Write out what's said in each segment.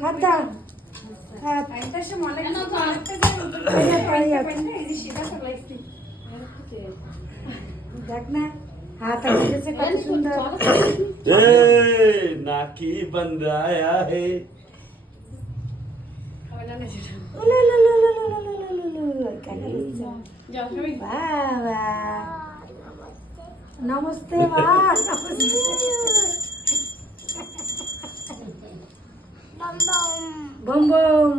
হাত দাও হাত দেখ না হাত আসছে কত সুন্দর नाकी बन रहा है বাবা নমস্তে মা নমস্তে বম বম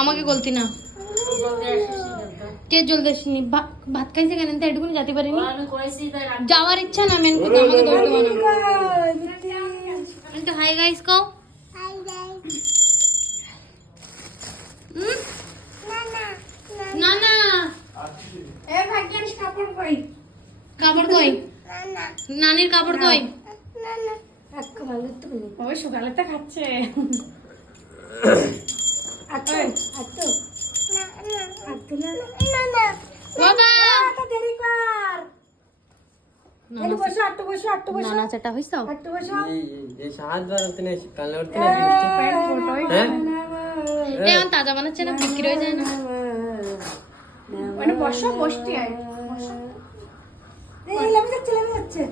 আমাকে বলতি না কে জলদি আসিনি ভাত খাইছে কেন তো এটুকুনি যেতে পারিনি যাওয়ার ইচ্ছা না মেন কথা আমাকে দৌড় দেওয়া না হাই গাইস কও না না কাপড় কই কাপড় কই নানির কাপড় কই ওই সকালে তো খাচ্ছে আতো আতো আতো না বাবা দেরি কর এনে বসো আটটো বসো আটটো বসো নানা চাটা হইছো আটটো বসো এই সাত বার হতে না কাল উঠতে না হ্যাঁ এই আমার তাজা বানাচ্ছে না বিক্রি হয়ে যায় না মানে বসো বসতে আয় বসো এই লেবে যাচ্ছে